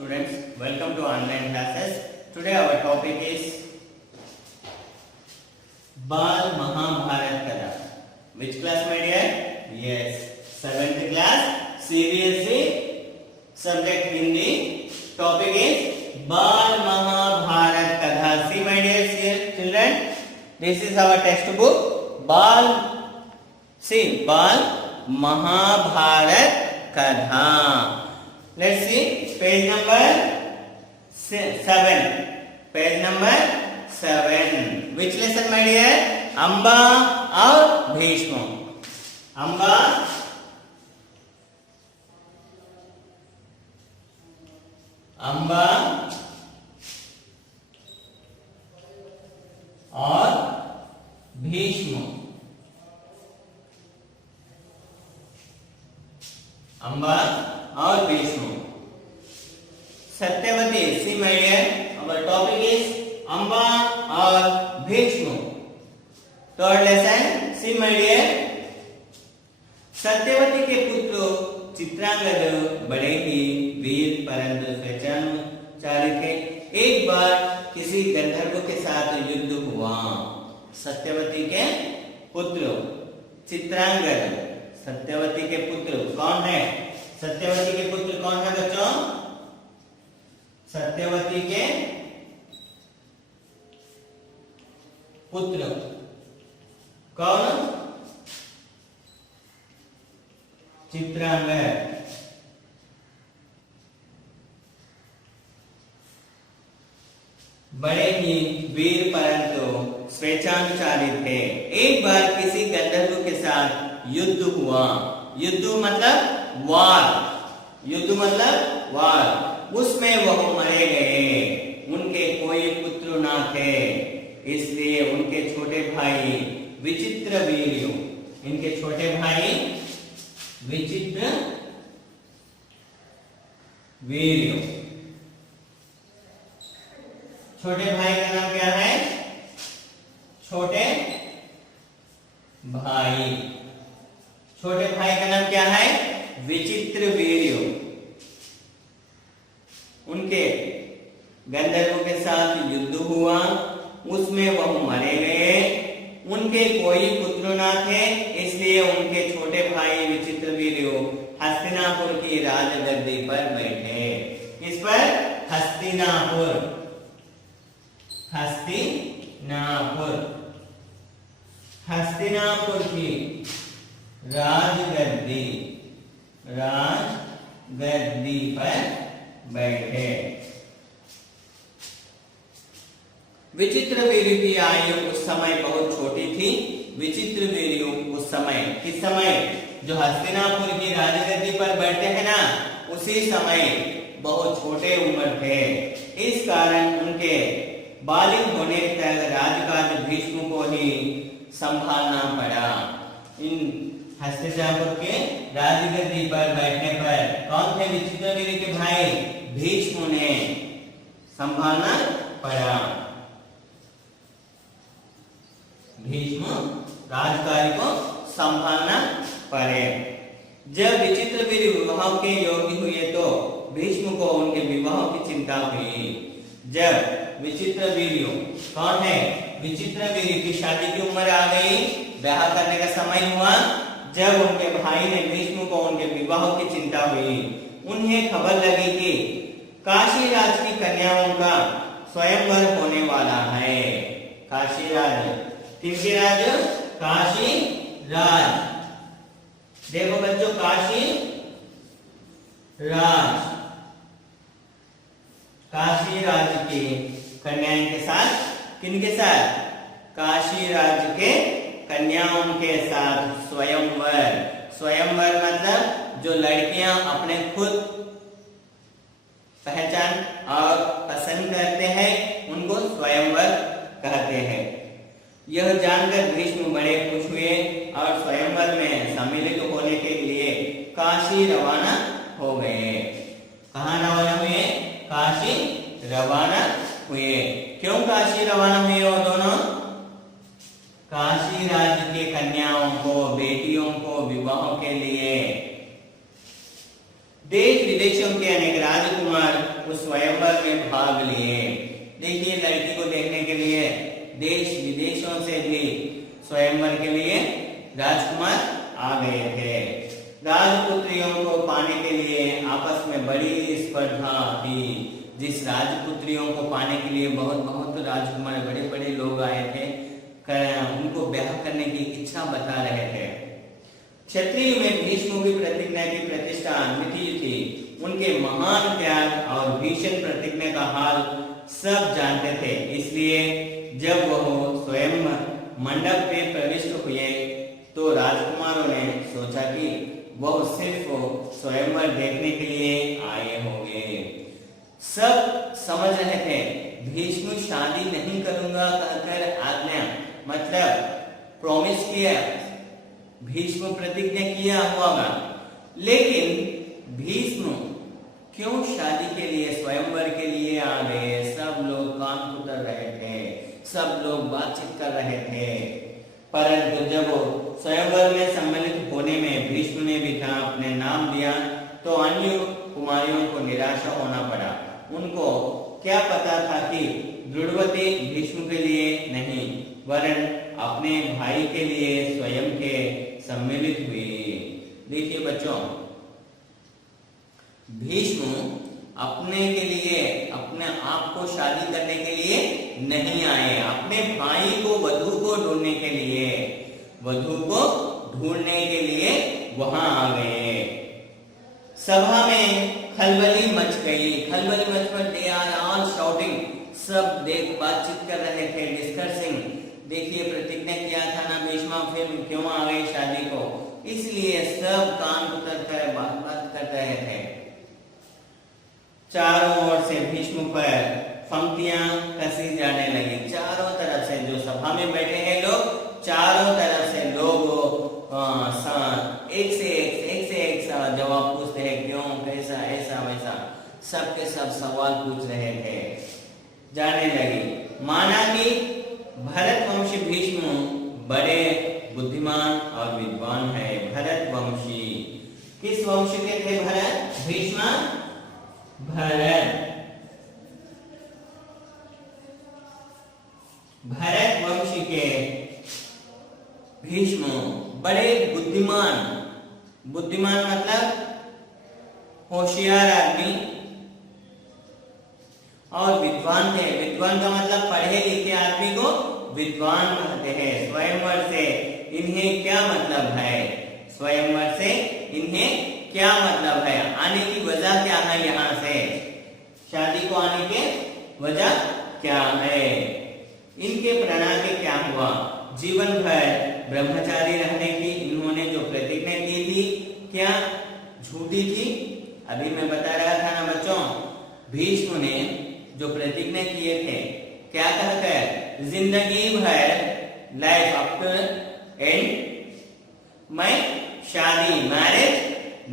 Students, welcome to online classes. Today our topic is Bal Mahabharat Katha. Which class, my dear? Yes, 7th class, CBSE, subject Hindi. Topic is Bal Mahabharat Katha. See, my dear children, this is our textbook. Bal Mahabharat Katha. Let's see page number 7. Page number 7. Which lesson, my dear? Amba और Bhishma. Amba और भीष्म. अम्बा और Bhishma. Satyavati. See my dear, our topic is Amba और Bhishma. Third lesson. See my dear, Satyavati के पुत्र चित्रांगद बड़े ही वीर परंतु स्वेच्छानुसारी थे. एक बार किसी गंधर्व के साथ युद्ध हुआ. सत्यवती के पुत्र चित्रांगद. सत्यवती के पुत्र कौन है? सत्यवती के पुत्र कौन है बच्चों? सत्यवती के पुत्र कौन? चित्रांगद. बड़े ही वीर परंतु स्वेच्छानुसारी थे. एक बार किसी गंधर्व के साथ युद्ध हुआ. युद्ध मतलब वार. युद्ध मतलब वार. उसमें वह मारे गए. उनके कोई पुत्र ना थे, इसलिए उनके छोटे भाई विचित्र वीर्यों. इनके छोटे भाई विचित्र वीर्यों. छोटे भाई का नाम क्या है? छोटे भाई. छोटे भाई का नाम क्या है? विचित्र वीर्यों. उनके गंधर्व के साथ युद्ध हुआ. उसमें वह मारे गए. उनके कोई पुत्र ना थे, इसलिए उनके छोटे भाई विचित्र वीर्यों हस्तिनापुर की राजगद्दी पर बैठे. इस पर हस्तिनापुर. हस्तिनापुर की राजगद्दी पर बैठे. विचित्र वीर्य की आयु उस समय बहुत छोटी थी. विचित्र वीर्य उस समय, किस समय? जो हस्तिनापुर की राजगद्दी पर बैठे हैं ना, उसी समय बहुत छोटे उम्र थे. इस कारण उनके बालिग होने तक राजकाज भीष्म को ही संभालना पड़ा. इन हस्तिनापुर के राजगद्दी पर बैठने पर कौन थे? विचित्र वीर्य के भाई भीष्म ने संभालना पड़ा. भीष्म राजकार्य को संभालना पड़े. जब विचित्र वीर्य विवाह के योग्य हुए तो भीष्म को उनके विवाह की चिंता हुई. जब विचित्र वीर्य कौन है? विचित्र वीर्य की शादी की उम्र आ गई, ब्याह करने का समय हुआ. जब उनके भाई ने भीष्म को उनके विवाह की चिंता हुई, उन्हें खबर लगी कि काशी राज की कन्याओं का स्वयंवर होने वाला है. काशी राज. किसके राज? काशी राज. देखो बच्चों, काशी राज. काशी राज की कन्याओं के साथ. किनके साथ? काशी राज के कन्याओं के साथ स्वयंवर. स्वयंवर मतलब जो लड़कियां अपने खुद पहचान और पसंद करते हैं, उनको स्वयंवर कहते हैं. यह जानकर भीष्म बड़े खुश हुए और स्वयंवर में सम्मिलित होने के लिए काशी रवाना हो गए. कहाँ रवाना हुए? काशी रवाना हुए. क्यों काशी रवाना हुए वो दोनों? काशी राज्य के कन्याओं को, बेटियों को विवाह के लिए देश विदेशों के अनेक राजकुमार उस में भाग लिए। देखिए लड़की को देखने के लिए देश विदेशों से भी स्वयंवर के लिए राजकुमार आ गए थे। राजपुत्रियों को पाने के लिए आपस में बड़ी स्पर्धा थी। जिस राजपुत्रियों को पाने के लिए बहुत राजकुमार बड़े बड़े लोग आए थे, उनको ब्याह करने की इच्छा बता रहे थे। क्षत्रिय में भीष्म की प्रतिज्ञा की प्रतिष्ठा अद्वितीय थी। उनके महान त्याग और भीषण प्रतिज्ञा का हाल सब जानते थे। इसलिए जब वह स्वयं मंडप में प्रविष्ट हुए तो राजकुमारों ने सोचा कि वह सिर्फ स्वयंवर देखने के लिए आए होंगे। सब समझ रहे थे भीष्म शादी नहीं करूंगा कहकर आज्ञा मतलब प्रॉमिस किया, भीष्म प्रतिज्ञा किया होगा, लेकिन भीष्म क्यों शादी के लिए स्वयंवर के लिए आ गए? सब लोग कान कुतर रहे थे, सब लोग बातचीत कर रहे थे। परंतु जब स्वयंवर में सम्मिलित होने में भीष्म ने भी था अपने नाम दिया तो अन्य कुमारियों को निराशा होना पड़ा। उनको क्या पता था कि द्रुपदी भीष्म के लिए नहीं वरन अपने भाई के लिए स्वयं के सम्मिलित हुए। देखिए बच्चों, भीष्म अपने के लिए अपने आप को शादी करने के लिए नहीं आए, अपने भाई को वधु को ढूंढने के लिए, वधु को ढूंढने के लिए वहां आ गए। सभा में खलबली मच गई, खलबली मच कर दे आर ऑल शाउटिंग, सब देख बातचीत कर रहे थे, डिस्कसिंग। देखिए प्रतिज्ञा किया था ना भीष्म, फिर क्यों आ गई शादी को, इसलिए सब कान कुतर कर बात कर रहे थे। चारों ओर से भीष्म पर पंक्तियां कसी जाने लगी। चारों तरफ से जो सभा में बैठे हैं लोग, चारों तरफ से लोग एक से एक जवाब पूछते हैं, क्यों, कैसा, ऐसा वैसा, सबके सब सवाल पूछ रहे थे। जाने लगी माना कि भरत वंशी भीष्म बड़े बुद्धिमान और विद्वान है। भरत वंशी, किस वंश के थे भरत? भीष्म भरत वंशी के भीष्म बड़े बुद्धिमान, बुद्धिमान मतलब होशियार आदमी, और विद्वान थे। विद्वान का मतलब पढ़े लिखे आदमी को विद्वान कहते हैं। स्वयंवर से इन्हें क्या मतलब है? स्वयंवर से इन्हें क्या मतलब है? आने की वजह क्या है? यहाँ से शादी को आने के वजह क्या है? इनके प्रणाली क्या हुआ? जीवन भर ब्रह्मचारी रहने की इन्होंने जो प्रतिज्ञा की थी, क्या झूठी थी? अभी मैं बता रहा था ना बच्चों, भीष्म ने जो प्रतिज्ञा किए थे, क्या कहकर, जिंदगी भर लाइफ आफ्टर एंड मैं शादी मैरिज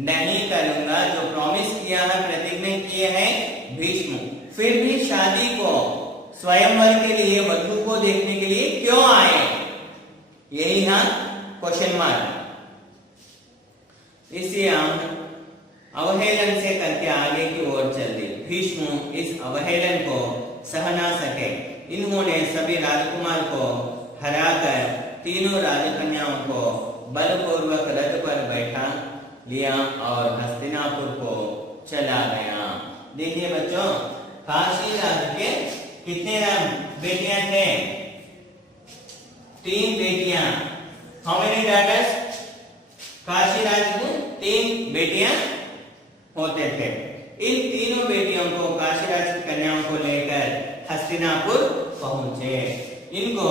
नहीं करूंगा, जो प्रॉमिस किया है, प्रतिज्ञा किए हैं भीष्म, फिर भी शादी को स्वयंवर के लिए वधु को देखने के लिए क्यों आए? यही है क्वेश्चन मार्क। इसे हम अवहेलन से करके आगे की ओर चल दिए। भीष्म इस अवहेलन को सह ना सके। इन्होंने सभी राजकुमार को हराकर तीनों राजकन्याओं को बलपूर्वक रथ पर बैठा लिया और हस्तिनापुर को चला गया। देखिए बच्चों, काशी राज्य के कितने बेटियां थे? 3 बेटियां। How many daughters? काशी राज्य में 3 बेटियां होते थे। इन तीनों बेटियों को काशी राज्य की कन्याओं को लेकर हस्तिनापुर पहुंचे। इनको,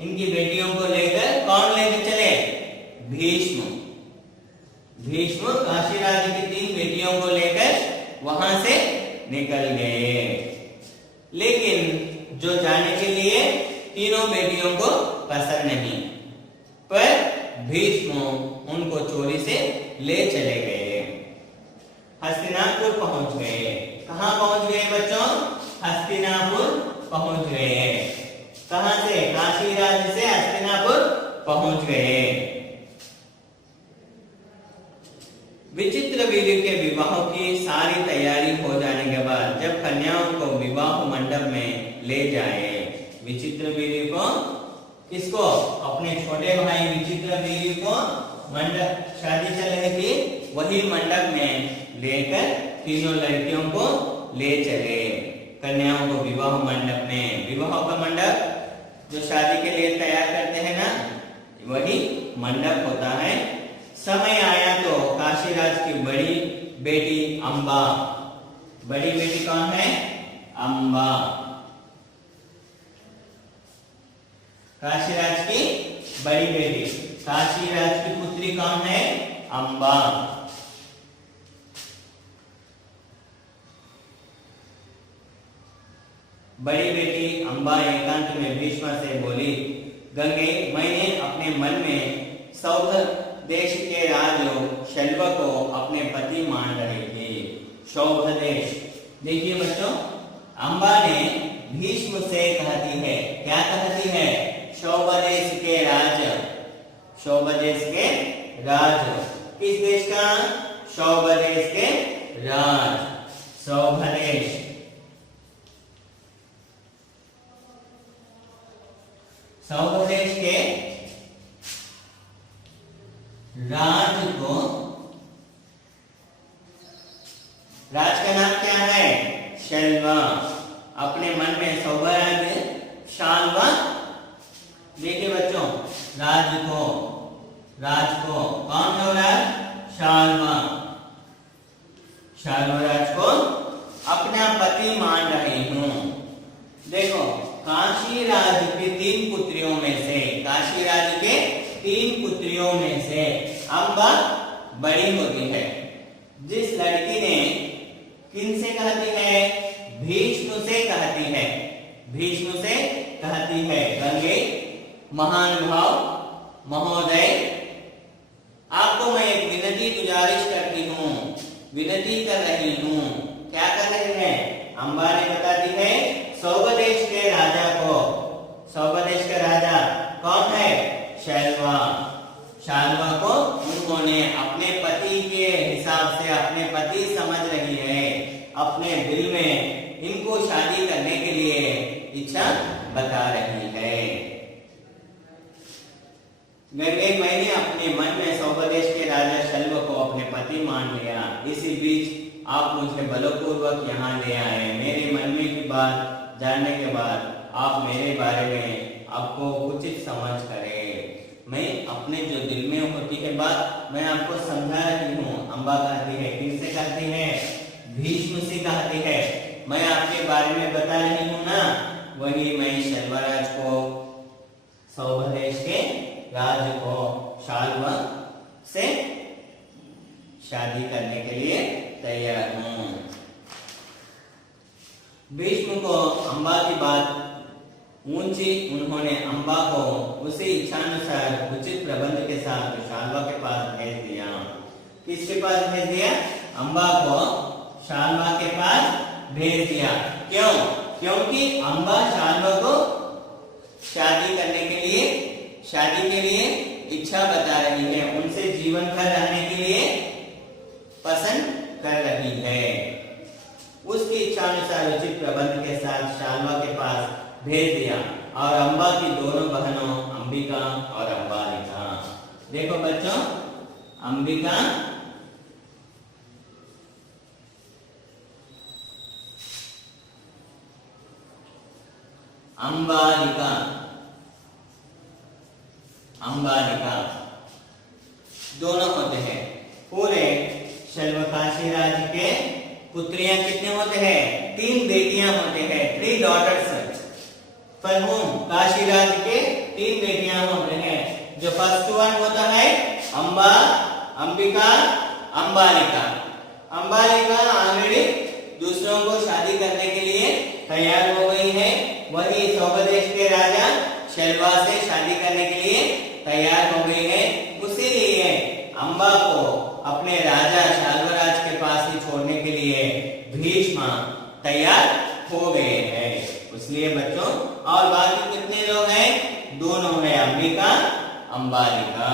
इनकी बेटियों को लेकर कौन लेकर चले? भीष्म। भीष्म काशी राज्य की 3 बेटियों को लेकर वहां से निकल गए। लेकिन जो जाने के लिए तीनों बेटियों को पसंद नहीं, पर भीष्म उनको चोरी से ले चले गए। हस्तिनापुर पहुंच गए। कहां पहुंच गए बच्चों? हस्तिनापुर पहुंच गए। कहां से? काशी राज्य से हस्तिनापुर पहुंच गए। विचित्रवीर्य के विवाह की सारी तैयारी हो जाने के बाद जब कन्याओं को विवाह मंडप में ले जाए। विचित्रवीर्य को किसको? अपने छोटे भाई विचित्रवीर्य को मंडप शादी चल रही थी, वही मंडप में लेकर तीनों लड़कियों को ले चले। कन्याओं को विवाह मंडप में, विवाह का मंडप जो शादी के लिए तैयार करते हैं ना, वही मंडप होता है। समय आया तो काशीराज की बड़ी बेटी अम्बा, बड़ी बेटी कौन है? अम्बा, काशीराज की बड़ी बेटी, काशीराज की पुत्री कौन है? अम्बा। बड़ी बेटी अम्बा एकांत में भीष्म से बोली, गंगे, मैंने अपने मन में सौभ देश के राज शल्व को अपने पति मान रही थी। सौभ देश, देखिए बच्चों, अम्बा ने भीष्म से कहती है, क्या कहती है? सौभ देश के राज, सौभ देश के राज, किस देश का? सौभ देश के राज, सौभ देश। सौभ देश के राज को, राज का नाम क्या है? शल्वा। अपने मन में सौभाग्य शाल्वा, देखिए बच्चों, राज को, राज को कौन है? राज शाल्वा, शाल्वा राज को अपना पति मान रही हूं। देखो, काशी राज की 3 पुत्रियों में से, काशी राज के 3 पुत्रियों में से अम्बा बड़ी होती है। जिस लड़की ने किनसे कहती है? भीष्म से कहती है, भीष्म से कहती है, गंगे महानुभाव महोदय, आपको मैं एक विनती गुजारिश करती हूँ, विनती कर रही हूँ। क्या कर रही है? अम्बा ने बताती है सौभ देश के राजा को, सौभ देश का राजा कौन है? शल्वा। शाल्वा को उन्होंने अपने पति के हिसाब से, अपने पति समझ रही है, अपने दिल में इनको शादी करने के लिए इच्छा बता रही है। मैंने अपने मन में सौभ देश के राजा शल्व को अपने पति मान लिया। इसी बीच आप मुझे बलपूर्वक यहाँ ले आए। मेरे मन में की बात जानने के बाद आप मेरे बारे में आपको उचित समझ करें। मैं अपने जो दिल में होती है बात मैं आपको समझा रही हूँ। अम्बा कहती है, किससे कहती है? भीष्म से कहती है, मैं आपके बारे में बता रही हूँ ना, वही मैं शल्वराज को, सौभ देश के राज को शाल्वा से शादी करने के लिए तैयार हूँ। भीष्म को अम्बा की बात ऊंची, उन्होंने अम्बा को उसी इच्छानुसार उचित प्रबंध के साथ शाल्वा के पास भेज दिया। किसके पास भेज दिया? अम्बा को शाल्वा के पास भेज दिया। क्यों? क्योंकि अम्बा शाल्वा को शादी करने के लिए, शादी के लिए इच्छा बता रही है, उनसे जीवन भर रहने के लिए पसंद कर रही है। उसकी इच्छा अनुसार उचित प्रबंध के साथ शाल्वा के पास भेज दिया और अम्बा की दोनों बहनों अंबिका और अंबालिका, देखो बच्चों, अंबिका अंबालिका, अंबालिका दोनों होते हैं। पूरे शल्वकाशी राज्य के पुत्रियां कितने होते हैं? 3 बेटियां होते हैं, 3 daughters। पर काशी राज्य के 3 बेटियां होते हैं। जो फर्स्ट वन होता है अम्बा, अंबिका, अंबालिका। अंबालिका ऑलरेडी दूसरों को शादी करने के लिए तैयार हो गई है, वही सौभ देश के राजा शल्वा से शादी करने के लिए तैयार हो गई है। उसीलिए अम्बा को अपने राजा शाल्वराज के पास ही छोड़ने के लिए भीष्म तैयार हो गए हैं। इसलिए बच्चों, और बाकी कितने लोग हैं? दोनों है, अंबिका, अंबालिका।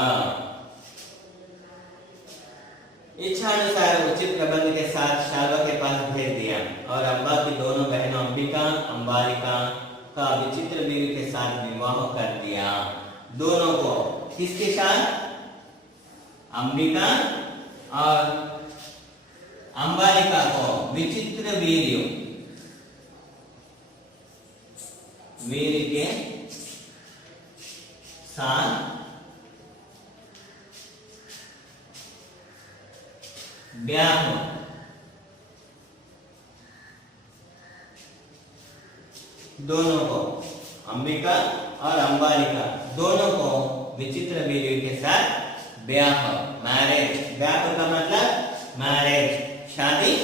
इच्छानुसार उचित प्रबंध के साथ शाल्वा के पास भेज दिया और अब्बा की दोनों बहनों अंबिका अंबालिका का विचित्र वीर के साथ विवाह कर दिया। दोनों को किसके साथ? अंबिका और अंबालिका को विचित्र वीर के साथ ब्याह दोनों को अंबिका और अंबालिका दोनों को विचित्र वीर के साथ ब्याह मैरिज। ब्याह का मतलब मैरिज शादी